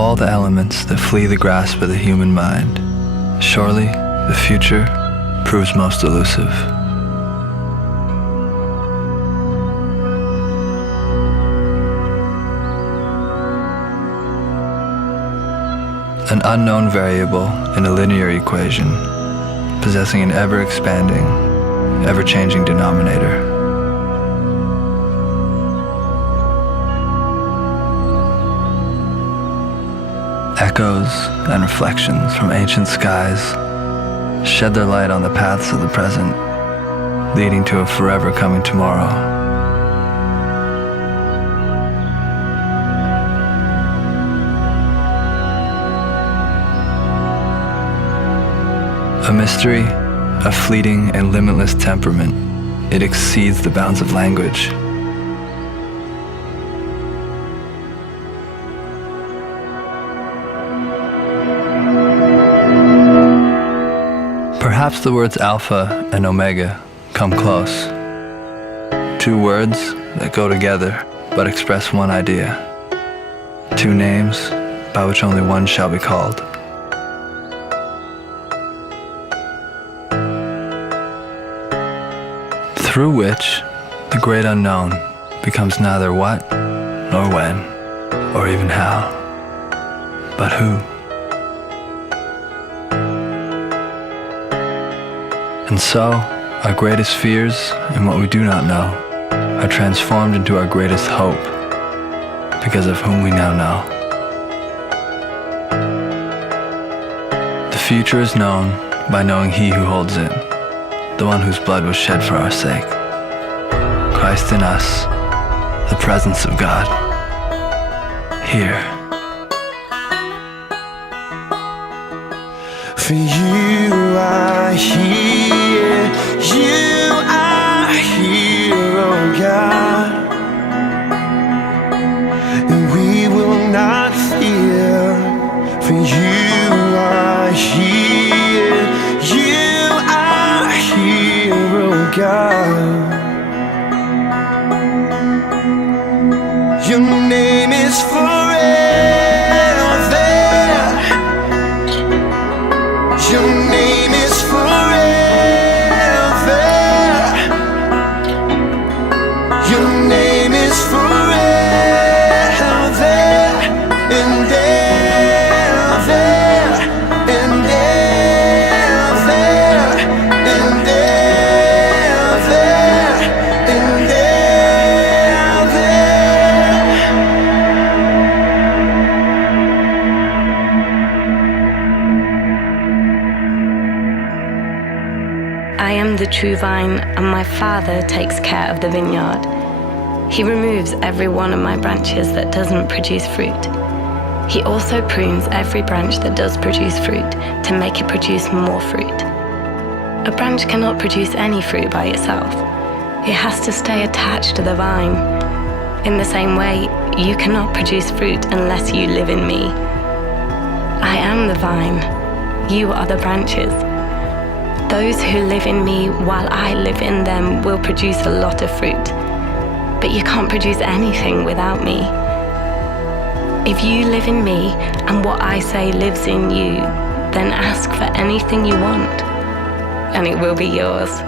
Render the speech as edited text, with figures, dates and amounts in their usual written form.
all the elements that flee the grasp of the human mind, surely the future proves most elusive. An unknown variable in a linear equation, possessing an ever-expanding, ever-changing denominator. Echoes and reflections from ancient skies shed their light on the paths of the present, leading to a forever coming tomorrow. A mystery, a fleeting and limitless temperament, it exceeds the bounds of language. Perhaps the words alpha and omega come close. Two words that go together but express one idea. Two names by which only one shall be called. Through which the great unknown becomes neither what, nor when, or even how, but who. And so, our greatest fears and what we do not know are transformed into our greatest hope because of whom we now know. The future is known by knowing He who holds it, the one whose blood was shed for our sake. Christ in us, the presence of God, here. For you are here, you are here, oh God, and we will not fear. For you are here, you are here, oh God. Your name is forever. Your name is forever. Your name is forever and ever and ever and ever and ever. I am the true vine, and my Father takes care of the vineyard. He removes every one of my branches that doesn't produce fruit. He also prunes every branch that does produce fruit to make it produce more fruit. A branch cannot produce any fruit by itself. It has to stay attached to the vine. In the same way, you cannot produce fruit unless you live in me. I am the vine. You are the branches. Those who live in me while I live in them will produce a lot of fruit. But you can't produce anything without me. If you live in me and what I say lives in you, then ask for anything you want, and it will be yours.